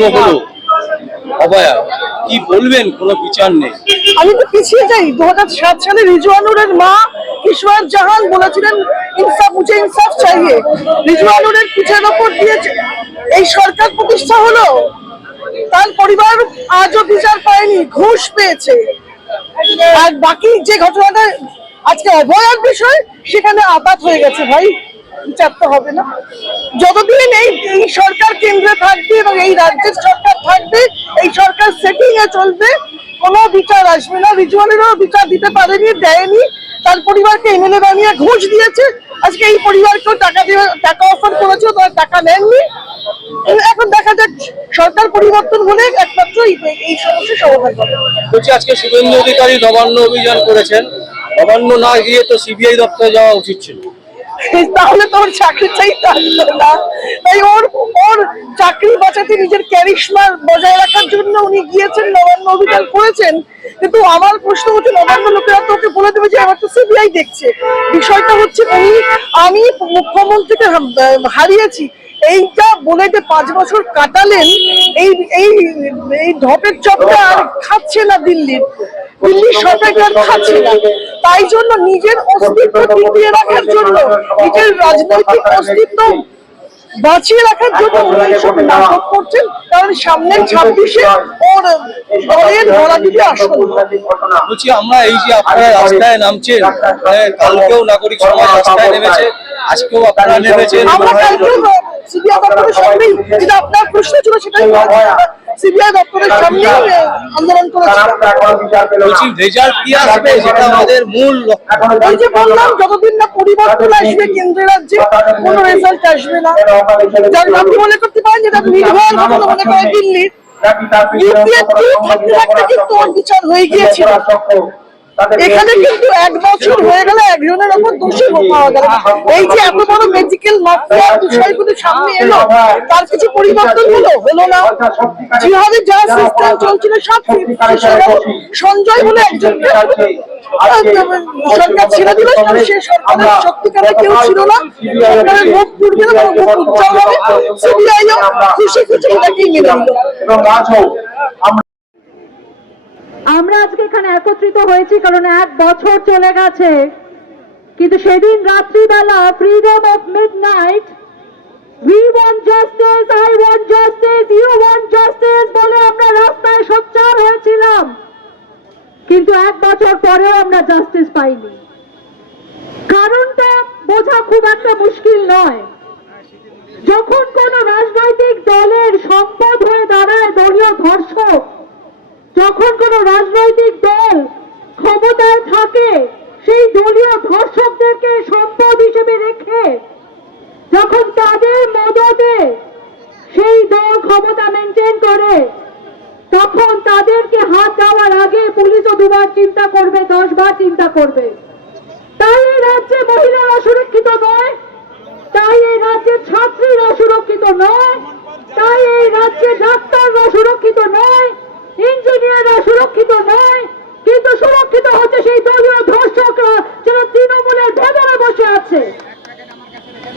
হলো? অভয়া, কি বলবেন? কোনো বিচার নেই। আমি তো পিছিয়ে যাই। দু হাজার সাত সালে রিজওয়ানুরের মা কিশোর জাহান বলেছিলেন, ইনসাফ ইনসাফ চাইয়ে। রিজওয়ানুরের পিছের ওপর দিয়েছে এই সরকার প্রতিষ্ঠা হলো, তার পরিবার আজও বিচার পায়নি, ঘুষ পেয়েছে। আর বাকি যে ঘটনাটা, আজকে অভয়ার বিষয়, সেখানে আপাত হয়ে গেছে ভাই। বিচার তো হবে না। যতদিন এই এই সরকার কেন্দ্রে থাকবে এবং এই রাজ্যের সরকার থাকবে, এই সরকার সেটিং এ চলবে, কোনো বিচার আসবে না। রিজুয়ালেরও বিচার দিতে পারেনি, দেয়নি। তার পরিবারকে এমএলএ বানিয়ে ঘুষ দিয়েছে। আজকে এই পরিবারকেও টাকা দিয়ে, টাকা অফার করেছিল তারা টাকা নেননি। এখন দেখা যাক, সরকার পরিবর্তন হলে একমাত্র এই সমস্যার সমাধান হবে। বলছি, আজকে শুভেন্দু অধিকারী নবান্ন অভিযান করেছেন। নবান্ন না গিয়ে তো সিবিআই দপ্তরে যাওয়া উচিত ছিল। তাহলে তো ওর চাকরিটাই থাকতো না। তাই ওর ওর চাকরি বাঁচাতে নিজের ক্যারিশমা বজায় রাখার জন্য উনি গিয়েছেন, নবান্ন অভিযান করেছেন। কিন্তু আমার প্রশ্ন হচ্ছে, নবান্ন লোকেরা তো ওকে বলে দেবে যে, আমার তো সিবিআই দেখছে। বিষয়টা হচ্ছে উনি, আমি মুখ্যমন্ত্রীকে হারিয়েছি এইটা বলে যে পাঁচ বছর কাটালেন এই এই এই ঢপের চপটা আর খাচ্ছে না দিল্লির। দিল্লির সরকারকে আর খাচ্ছে না। তাই জন্য নিজের অস্তিত্ব টিকিয়ে রাখার জন্য নিজের রাজনৈতিক অস্তিত্ব বাঁচিয়ে রাখার জন্য উনি নাটক করছেন কারণ সামনের ছাব্বিশে ওর দলের ধরা দিতে আসল। বলছি আমরা এই যে আপনারা রাস্তায় নামছেন মানে কালকেও নাগরিক সমাজ রাস্তায় নেমেছে আজকেও আপনারা নেমেছেন আমরা কালকে সিবিআই দপ্তরের সামনেই যেটা আপনার প্রশ্ন ছিল সেটাই সিবিআই দপ্তরের সামনেই আন্দোলন করেছিলাম রেজাল্ট কি আসবে যেটা আমাদের মূল লক্ষ্য। ওই যে বললাম যতদিন না পরিবর্তন আসবে কেন্দ্রের রাজ্যে কোনো রেজাল্ট আসবে না। যার আপনি মনে করতে পারেন যেটা নির্ভর মনে করে দিল্লির ইউপিএ থাকতে থাকতে কিন্তু ওর হয়ে গিয়েছিল। এখানে কিন্তু এক বছর হয়ে গেল একজনের ওপর দোষী পাওয়া গেল এই যে এত বড় মেডিকেল মাফিয়া বিষয়গুলো সামনে এলো তার কিছু পরিবর্তন হলো? হলো না। যেভাবে যা সিস্টেম চলছিল সব হয়ে। সঞ্জয় বলে একজনকে সরকার ছেড়ে দিল সে সরকারের সত্যিকারে কেউ ছিল না। সরকারের মুখ পুড়বে না মুখ উজ্জ্বল হবে সিবিআইও খুশি খুশি এটাকেই মেনে নিল। আমরা আজকে এখানে একত্রিত হয়েছি কারণ এক বছর চলে গেছে। কিন্তু সেদিন রাত্রিবেলা freedom of midnight we want justice I want justice you want justice বলে আমরা রাস্তায় সোচ্চার হয়েছিলাম। কিন্তু এক বছর পরেও আমরা জাস্টিস পাইনি। কারণটা বোঝা খুব একটা মুশকিল নয়। যখন কোন রাজনৈতিক দলের সম্পদ হয়ে দাঁড়ায় দলীয় ধর্ষক যখন কোন রাজনৈতিক দল ক্ষমতায় থাকে, সেই দলীয় ধর্ষকদেরকে সম্পদ হিসেবে রেখে যখন তাদের মদতে সেই দল ক্ষমতা মেনটেন করে, তখন তাদেরকে হাত দেওয়ার আগে পুলিশও দুবার চিন্তা করবে, দশ বার চিন্তা করবে। তাই এই রাজ্যে মহিলারা সুরক্ষিত নয়, তাই এই রাজ্যের ছাত্রীরা সুরক্ষিত নয়, তাই এই রাজ্যে ডাক্তাররা সুরক্ষিত নয় ইঞ্জিনিয়াররা সুরক্ষিত নয়, কিন্তু সুরক্ষিত হচ্ছে সেই দলীয় ধর্ষকরা যারা তৃণমূলের ভেতরে বসে আছে।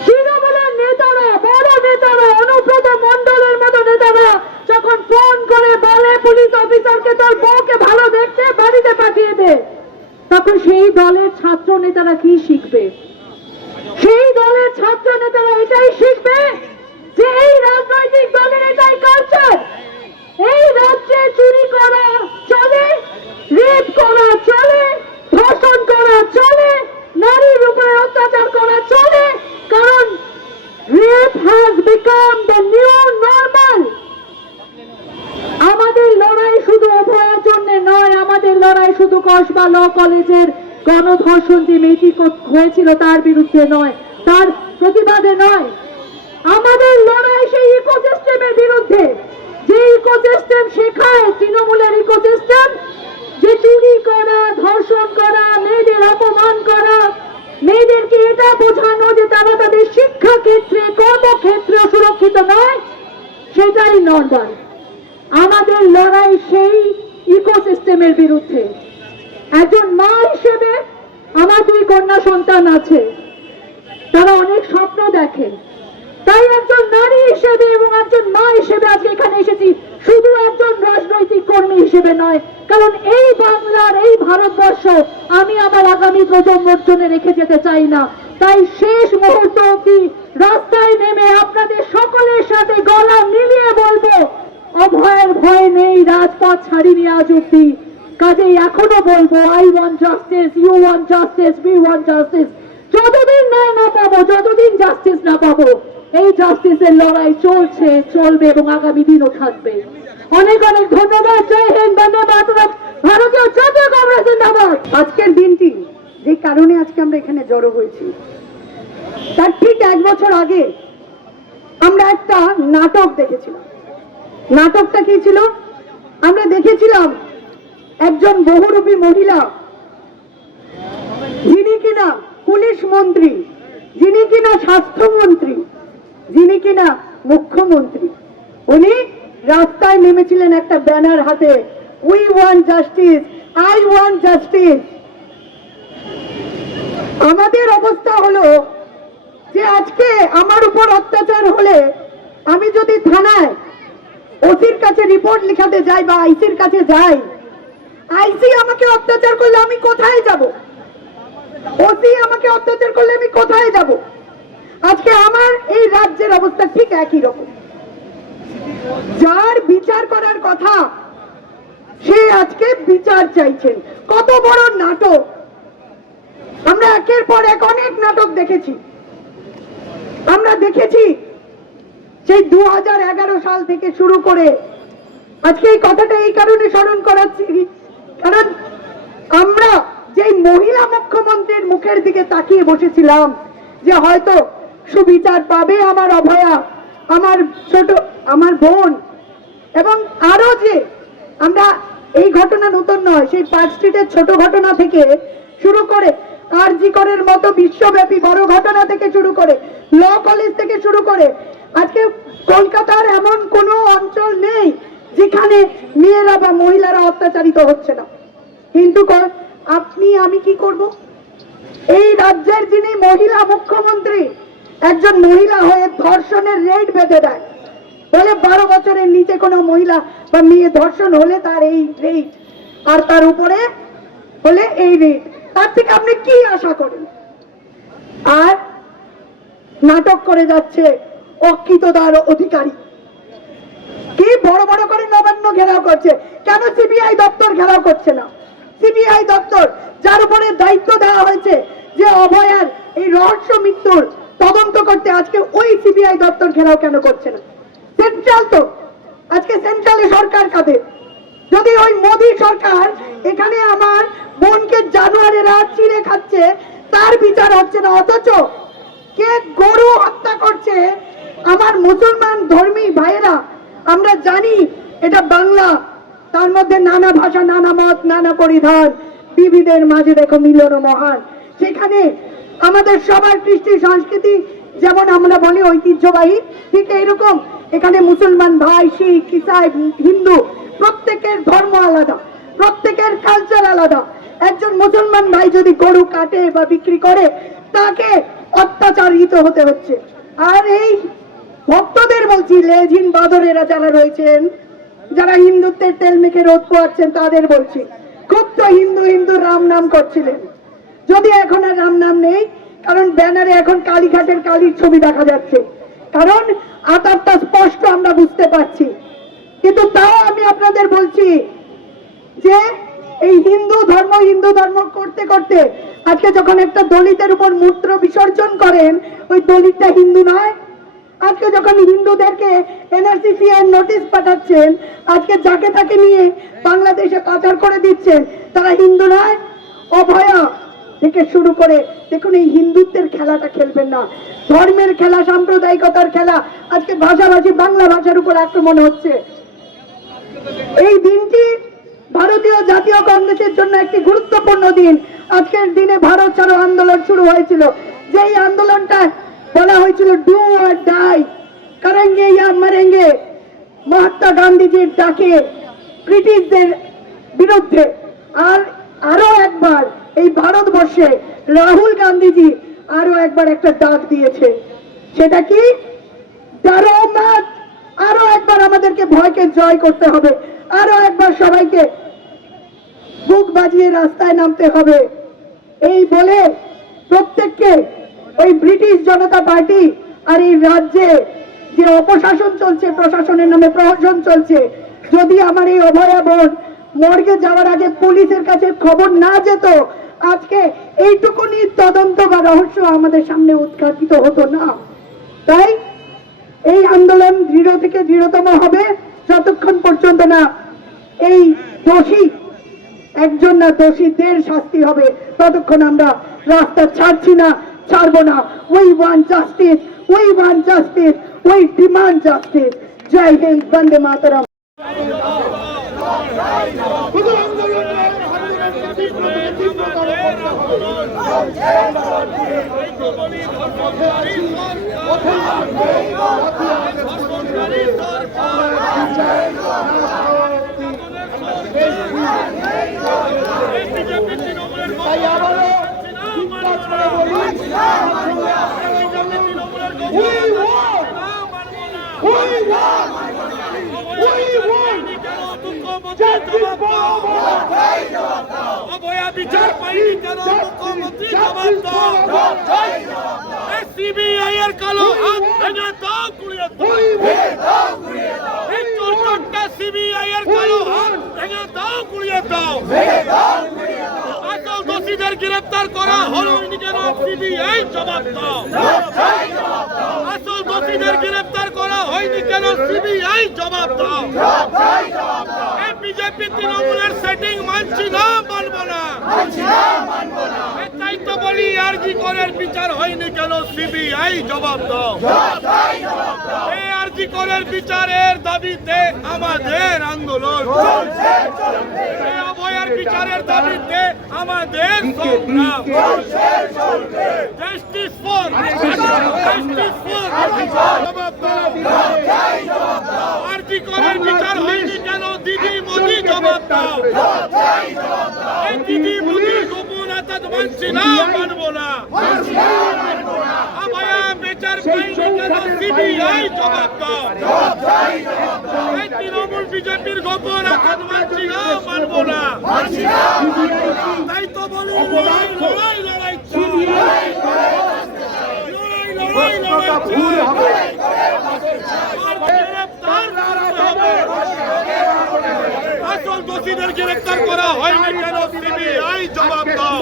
তৃণমূলের নেতারা, বড় নেতারা, অনুব্রত মন্ডলের মতো নেতারা যখন ফোন করে বলে, পুলিশ অফিসারকে তোর বউকে ভালো দেখতে বাড়িতে পাঠিয়ে দে তখন সেই দলের ছাত্র নেতারা কি শিখবে সেই দলের ছাত্র নেতারা এটাই শিখবে যে এই রাজনৈতিক দলের এটাই কালচার এই রাজ্যে চুরি করা চলে রেপ করা চলে ধর্ষণ করা চলে নারীর উপরে অত্যাচার করা চলে কারণ rape has become the new normal আমাদের লড়াই শুধু অভয়ার জন্য নয় আমাদের লড়াই শুধু কসবা ল কলেজের গণধর্ষণ যে মেয়েটি হয়েছিল তার বিরুদ্ধে নয়, তার প্রতিবাদে নয়। আমাদের লড়াই সেই ইকোসিস্টেমের বিরুদ্ধে। যে ইকোসিস্টেম শেখায় তৃণমূলের ইকোসিস্টেম যে চুরি করা, ধর্ষণ করা, মেয়েদের অপমান করা, মেয়েদেরকে এটা বোঝানো যে তারা তাদের শিক্ষা ক্ষেত্রে কর্মক্ষেত্রে সুরক্ষিত নয়, সেটাই নর্মাল। আমাদের লড়াই সেই ইকোসিস্টেমের বিরুদ্ধে। একজন মা হিসেবে আমার দুই কন্যা সন্তান আছে। তারা অনেক স্বপ্ন দেখে। তাই একজন নারী হিসেবে এবং একজন মা হিসেবে আজকে এখানে এসেছি। শুধু একজন রাজনৈতিক কর্মী হিসেবে নয়, কারণ এই বাংলার, এই ভারতবর্ষ আমি আমার আগামী প্রজন্মর জন্য রেখে যেতে চাই না। তাই শেষ মুহূর্ত অব্দি রাস্তায় নেমে আপনাদের সকলের সাথে গলা মিলিয়ে বলব, অভয়ের ভয় নেই, রাজপথ ছাড়িনি আজ অব্দি কাজেই এখনও বলব I want justice you want justice we want justice যতদিন ন্যায় না পাবো, যতদিন জাস্টিস না পাবো, এই জাস্টিসের লড়াই চলছে, চলবে এবং আগামী দিনও থাকবে। অনেক অনেক ধন্যবাদ, জয় হিন্দ মাতরম ভারতীয় জাতীয় কংগ্রেস, জিন্দাবাদ। আজকের দিনটি যে কারণে আজকে আমরা এখানে জড়ো হয়েছি, তার ঠিক এক বছর আগে আমরা একটা নাটক দেখেছিলাম। নাটকটা কি ছিল? আমরা দেখেছিলাম একজন বহুরূপী মহিলা। যিনি কিনা পুলিশ মন্ত্রী, যিনি কিনা স্বাস্থ্যমন্ত্রী, যিনি কিনা মুখ্যমন্ত্রী। উনি রাস্তায় নেমেছিলেন একটা ব্যানার হাতে we want justice I want justice আমাদের অবস্থা হলো যে আজকে আমার উপর অত্যাচার হলে আমি যদি থানায় ওসির কাছে রিপোর্ট লিখাতে যাই বা আইসির কাছে যাই আইসি আমাকে অত্যাচার করলে আমি কোথায় যাব? ওসি আমাকে অত্যাচার করলে আমি কোথায় যাব? আজকে আমার এই রাজ্যের অবস্থা ঠিক একই রকম। যার বিচার করার কথা, সে আজকে বিচার চাইছেন। কত বড় নাটক। আমরা একের পর এক অনেক নাটক দেখেছি। আমরা দেখেছি সেই দু হাজার এগারো সাল থেকে শুরু করে আজকে এই কথাটা এই কারণে স্মরণ করাচ্ছি কারণ আমরা যেই মহিলা মুখ্যমন্ত্রীর মুখের দিকে তাকিয়ে বসেছিলাম যে হয়তো সুবিচার পাবে আমার অভয়া, আমার ছোট, আমার বোন। এবং আরও যে আমরা এই ঘটনা নতুন নয়, সেই পার্ক স্ট্রিটের ছোট ঘটনা থেকে শুরু করে আরজি করের মতো বিশ্বব্যাপী বড় ঘটনা থেকে শুরু করে ল কলেজ থেকে শুরু করে, আজকে কলকাতার এমন কোনো অঞ্চল নেই যেখানে মেয়েরা বা মহিলারা অত্যাচারিত হচ্ছে না। কিন্তু আপনি, আমি কি করব? এই রাজ্যের যিনি মহিলা মুখ্যমন্ত্রী, একজন মহিলা হয়ে ধর্ষণের রেট বেঁধে দেয়। বলে বারো বছরের নিচে কোনো মহিলা বা মেয়ে ধর্ষণ হলে তার এই রেট আর তার উপরে হলে এই রেট তার থেকে আপনি কি আশা করেন? আর নাটক করে যাচ্ছে অকৃতদার অধিকারী। কি বড় বড় করে নবান্ন ঘেরাও করছে? কেন সিবিআই দপ্তর ঘেরাও করছে না? সিবিআই দপ্তর, যার উপরে দায়িত্ব দেওয়া হয়েছে যে অভয়ার এই রহস্য মৃত্যুর তদন্ত করতে আজকে ওই সিবিআই দপ্তর ঘেরাও কেন করছে না? সেন্ট্রাল তো। আজকে সেন্ট্রালে সরকার কাদের? যদি ওই মোদি সরকার এখানে আমার বোনকে জানুয়ারেরা চিড়ে খাচ্ছে, তার বিচার হচ্ছে না। অথচ কে গরু হত্যা করছে? আমার মুসলমান ধর্মী ভাইয়েরা আমরা জানি এটা বাংলা। তার মধ্যে নানা ভাষা, নানা মত, নানা পরিধান। বিবিধের মাঝে দেখো মিলন মহান। সেখানে আমাদের সবার কৃষ্টি সংস্কৃতি, যেমন আমরা বলি ঐতিহ্যবাহী, ঠিক এইরকম। এখানে মুসলমান ভাই, শিখ, ইসাই, হিন্দু, প্রত্যেকের ধর্ম আলাদা, প্রত্যেকের কালচার আলাদা। একজন মুসলমান ভাই যদি গরু কাটে বা বিক্রি করে, তাকে অত্যাচারিত হতে হচ্ছে। আর এই ভক্তদের বলছি, লেজিন বাদরেরা যারা রয়েছেন, যারা হিন্দুত্বের তেল মেখে রোধ পোয়াচ্ছেন তাদের বলছি, খুব তো হিন্দু হিন্দু রাম নাম করছিলেন। যদি এখন আর রাম নাম নেই, কারণ ব্যানারে এখন কালীঘাটের কালীর ছবি দেখা যাচ্ছে। কারণ আতারটা স্পষ্ট আমরা বুঝতে পারছি। কিন্তু তাও আমি আপনাদের বলছি যে, এই হিন্দু ধর্ম হিন্দু ধর্ম করতে করতে আজকে যখন একটা দলিতের উপর মূত্র বিসর্জন করেন, ওই দলিতটা হিন্দু নয় আজকে যখন হিন্দুদেরকে এনআরসিসি এর নোটিশ পাঠাচ্ছেন, আজকে যাকে তাকে নিয়ে বাংলাদেশে পাচার করে দিচ্ছেন, তারা হিন্দু নয়, অভয়া থেকে শুরু করে, দেখুন এই হিন্দুত্বের খেলাটা খেলবেন না। ধর্মের খেলা, সাম্প্রদায়িকতার খেলা, আজকে ভাষাভাষী, বাংলা ভাষার উপর আক্রমণ হচ্ছে। এই দিনটি ভারতীয় জাতীয় কংগ্রেসের জন্য একটি গুরুত্বপূর্ণ দিন। আজকের দিনে ভারত ছাড়ো আন্দোলন শুরু হয়েছিল। যেই আন্দোলনটা বলা হয়েছিল ডু আর ডাই করেঙ্গে ইয়া মরেঙ্গে মহাত্মা গান্ধীজির ডাকে ব্রিটিশদের বিরুদ্ধে। আর আরও একবার, এই ভারতবর্ষে রাহুল গান্ধীজি আরও একবার একটা ডাক দিয়েছে। সেটা কি? আরও একবার আমাদেরকে ভয়কে জয় করতে হবে। আরও একবার সবাইকে বুক বাজিয়ে রাস্তায় নামতে হবে। এই বলে প্রত্যেককে ওই ব্রিটিশ জনতা পার্টি আর এই রাজ্যে যে অপশাসন চলছে, প্রশাসনের নামে প্রহসন চলছে, যদি আমার এই অভয়া বোন মর্গে যাওয়ার আগে পুলিশের কাছে খবর না যেত, আজকে এইটুকুনি তদন্ত বা রহস্য আমাদের সামনে উদ্ঘাটিত হতো না। তাই এই আন্দোলন দৃঢ় থেকে দৃঢ়তম হবে, যতক্ষণ পর্যন্ত না এই দোষী, একজন না দোষীদের শাস্তি হবে, ততক্ষণ আমরা রাস্তা ছাড়ছি না। ছাড়বো না। We want justice we want justice we demand justice. জয় হিন্দ, বন্দে মাতরম। অভয়া বিচার পাইনি কেন মুখ্যমন্ত্রী জবাব দাও সিবিআই এর কালো হাত ভেঙে দাও কুড়িয়ে দাও এই চোরটা সিবিআই এর কালো দাও কুড়িয়ে দাও আসল দোষীদের গ্রেফতার করা হলো কেন জবাব দাও। আসল দোষীদের গ্রেফতার করা হয়নি কেন সিবিআই জবাব দাও। এই বিজেপি তৃণমূলের সেটিং মানছি না, মানবো না। তাই তো বলি, আর জি করের বিচার হয়নি কেন সিবিআই জবাব দাও। এই আর জি করের বিচারের দাবিতে আমাদের আন্দোলন বিচারের দাবিতে আমাদের সংগ্রাম। জাস্টিস ফর জাস্টিস ফর জবাব দাও আর জি করের বিচার হয়নি কেন? দিদি মোদি জবাব দাও এই দিদি মোদি মানছি না মানবো না। আবায়া বেচার পাইনি কেন? সিবিআই জবাব দাও এই তৃণমূল বিজেপির গোপনতা মানছি না মানবো না তাই তো বলি, লড়াই। আসল দোষীদের গ্রেফতার করা সিবিআই? জবাব দাও।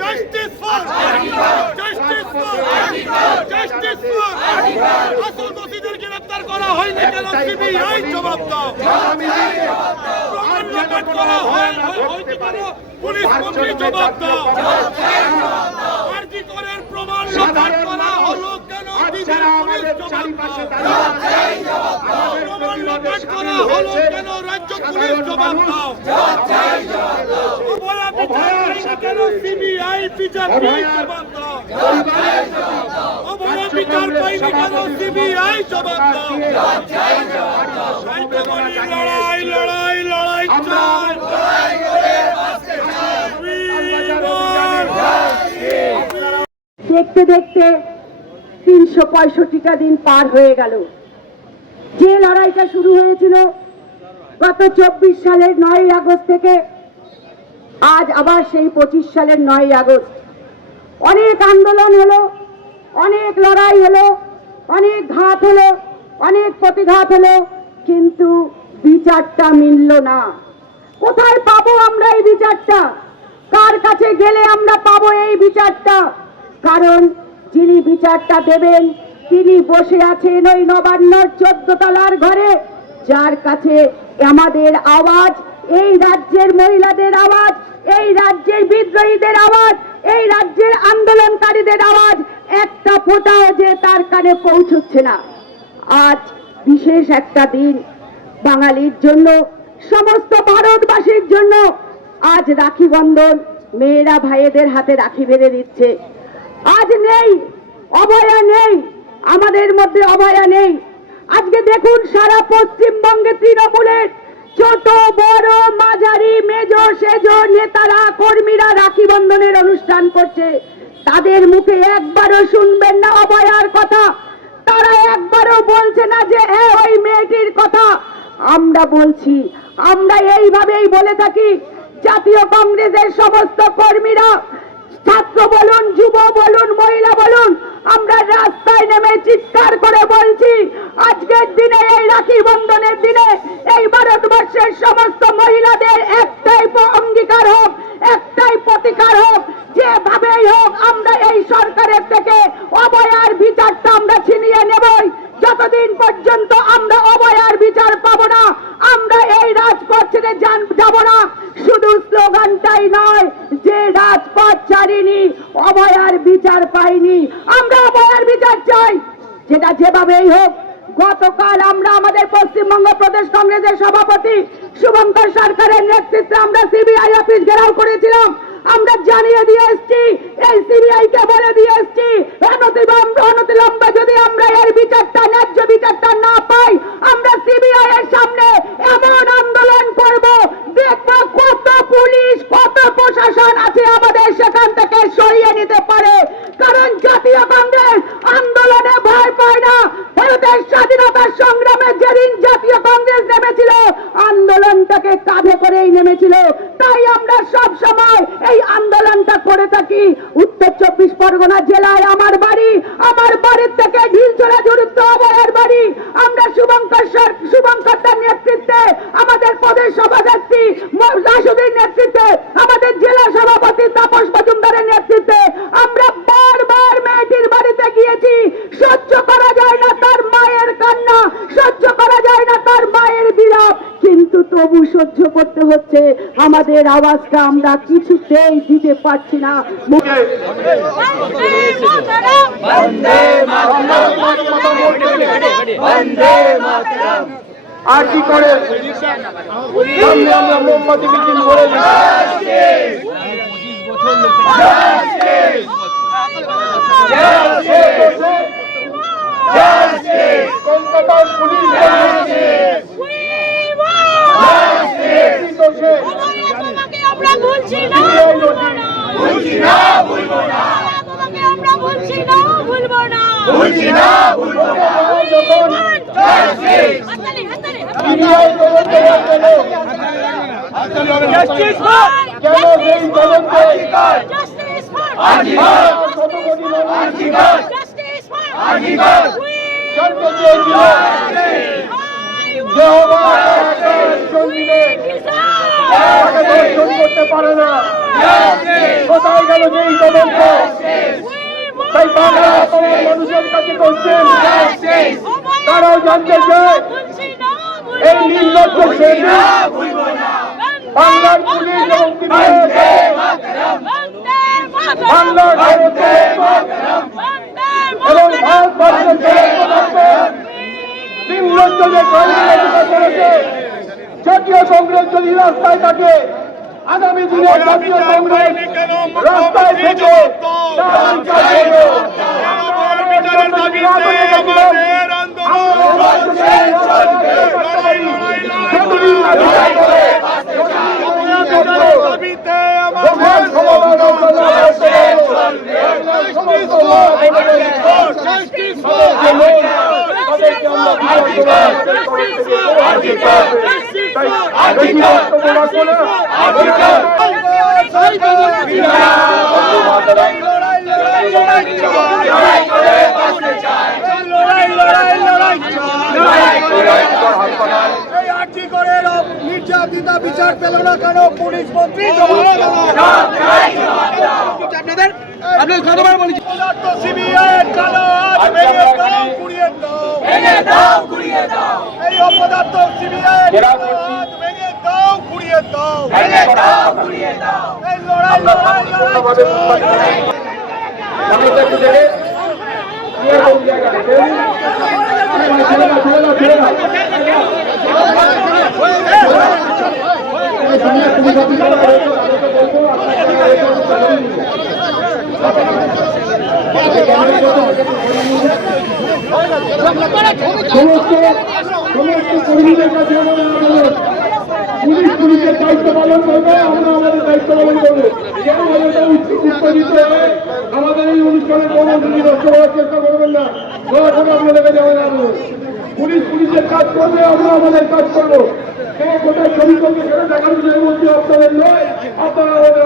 জাস্টিস আসল দোষীদের গ্রেফতার করা হয়নি কেন সিবিআই? জবাব দাও। প্রমাণ করা হয় হয়নি কেন? পুলিশ মন্ত্রী জবাব দাও। করের প্রমাণ লোপাট করা হলো কেন জবাব দাও প্রমাণ লোপাট করা হলো কেন? রাজ্য পুলিশ জবাব দাও। অভয়া বিচার কেন সিবিআই বিজেপি জবাব দাও? অভয়া বিচার পাইনি কেন সিবিআই জবাব দাও? লড়াই লড়াই চাই দেখতে দেখতে তিনশো পঁয়ষট্টিটা দিন পার হয়ে গেল। যে লড়াইটা শুরু হয়েছিল গত চব্বিশ সালের নয় আগস্ট থেকে, আজ আবার সেই পঁচিশ সালের নয় আগস্ট। অনেক আন্দোলন হলো, অনেক লড়াই হলো, অনেক ঘাত হলো, অনেক প্রতিঘাত হলো, কিন্তু বিচারটা মিলল না। কোথায় পাবো আমরা এই বিচারটা? কার কাছে গেলে আমরা পাবো এই বিচারটা? কারণ যিনি বিচারটা দেবেন, তিনি বসে আছেন ওই নবান্নর চোদ্দ তলার ঘরে। যার কাছে আমাদের আওয়াজ, এই রাজ্যের মহিলাদের আওয়াজ, এই রাজ্যের বিদ্রোহীদের আওয়াজ, এই রাজ্যের আন্দোলনকারীদের আওয়াজ, একটা ফোটাও যে তার কানে পৌঁছচ্ছে না। আজ বিশেষ একটা দিন বাঙালির জন্য, সমস্ত ভারতবাসীর জন্য আজ রাখি বন্ধন মেয়েরা ভাইয়েদের হাতে রাখি বেঁধে দিচ্ছে। আজ নেই, অভয়া নেই, আমাদের মধ্যে অভয়া নেই। আজকে দেখুন সারা পশ্চিমবঙ্গে তৃণমূলের ছোট বড় মাঝারি মেজ সেজ নেতারা, কর্মীরা রাখি বন্ধনের অনুষ্ঠান করছে। তাদের মুখে একবারও শুনবেন না অভয়ার কথা। তারা একবারও বলছে না যে হ্যাঁ ওই মেয়েটির কথা। আমরা বলছি, আমরা এইভাবেই বলে থাকি, জাতীয় কংগ্রেসের সমস্ত কর্মীরা, ছাত্র বলুন, যুব বলুন, মহিলা বলুন, আমরা রাস্তায় নেমে চিৎকার করে বলছি, আজকের দিনে, এই রাখি বন্ধনের দিনে, এই ভারতবর্ষের সমস্ত মহিলাদের একটাই অঙ্গীকার হোক, একটাই প্রতিকার হোক, যেভাবেই হোক, আমরা এই সরকারের থেকে অবয়ার বিচারটা আমরা ছিনিয়ে নেবই। যতদিন পর্যন্ত আমরা অবয়ার বিচার পাবো না, আমরা এই রাজপথ ছেড়ে যাব না। শুধু স্লোগানটাই নয়, যে রাজপথ ছাড়িনি অবয়ার বিচার পাইনি। আমরা অবয়ার বিচার চাই যেটা যেভাবেই হোক। গতকাল আমরা আমাদের পশ্চিমবঙ্গ প্রদেশ কংগ্রেসের সভাপতি শুভঙ্কর সরকারের নেতৃত্বে আমরা সিবিআই অফিস ঘেরাও করেছিলাম। আমরা জানিয়ে দিয়ে এসছি, এই সিবিআই কে বলে দিয়ে এসছি অনতিবিলম্বে যদি আমরা এর বিচারটা, ন্যায্য বিচারটা না পাই, আমরা সিবিআই এর সামনে এমন আন্দোলন করব, দেখব কত পুলিশ, কত প্রশাসন আছে আমাদের সেখান থেকে সরিয়ে নিতে পারে। কারণ জাতীয় কংগ্রেস আন্দোলনে ভয় পায় না। ভারতের স্বাধীনতার সংগ্রামে যেদিন জাতীয় কংগ্রেস নেমেছিল, আন্দোলনটাকে কাঁধে করেই নেমেছিল। তাই আমরা সব সময় এই আন্দোলনটা করে থাকি। উত্তর চব্বিশ পরগনা জেলায় আমার বাড়ি, আমার বাড়ির থেকে ঢিলচোলা দূরত্ব অবয়ের বাড়ি। আমরা শুভঙ্কর সর- শুভঙ্কর তার নেতৃত্বে আমাদের প্রদেশ সভানেত্রী ম- রাশুদের নেতৃত্বে আমাদের জেলা সভাপতি তাপস মজুমদারের নেতৃত্বে আমরা বারবার মেয়েটির বাড়িতে গিয়েছি সহ্য করা যায় না তার মায়ের কান্না সহ্য করা যায় না তার মায়ের বিলাপ কিন্তু তবু সহ্য করতে হচ্ছে আমাদের আওয়াজটা আমরা কিছুতেই দিতে পারছি না। আর কি করে? আমরা মোমবাতি মিছিল করে কলকাতার পুলিশ দোষে আমরা বলছি না বলছি না। ভুলবো না। তোমাকে আমরা বলছি না ভুলবো না। বলছি না ভুলবো না। যখন হাতালি সিবিআই তদন্ত করতে কেন সেই তদন্ত? জাস্টিস ফর কত কোটি মানুষ জাস্টিস ফর জানতে চেয়েছিল যে করতে পারে না। কোথায় গেল সেই তদন্ত? তাই বাংলা মানুষের কাছে করছেন তারাও জানতে এই নির্লজ্জ বাংলার পুলিশ বাংলার নির্লজ্জ যে কর্মীরা করেছে জাতীয় কংগ্রেস যদি রাস্তায় থাকে আগামী দিনে জাতীয় কংগ্রেস রাস্তায় থেকে তার নির্যাতিতা বিচার পেল না কেন পুলিশ মন্ত্রী? আপনাদের কতবার বলেছি সিবিআই সমস্ত সমস্ত কর্মীদের পুলিশ, পুলিশের দায়িত্ব পালন করবে আমরা আমাদের দায়িত্ব পালন করব কেউ এটা উত্তেজিত হয়ে আমাদের এই অনুষ্ঠান পুলিশ করে কোনো জিনিস নষ্ট করার চেষ্টা করবেন না করে আপনাদেরকে যাবেন আন্দোলন পুলিশ পুলিশের কাজ করবে, আমরা আমাদের কাজ করব। কে কোথায় ছবি করবে সেটা দেখানোর জন্য আপনাদের নয়, আপনারা আমাদের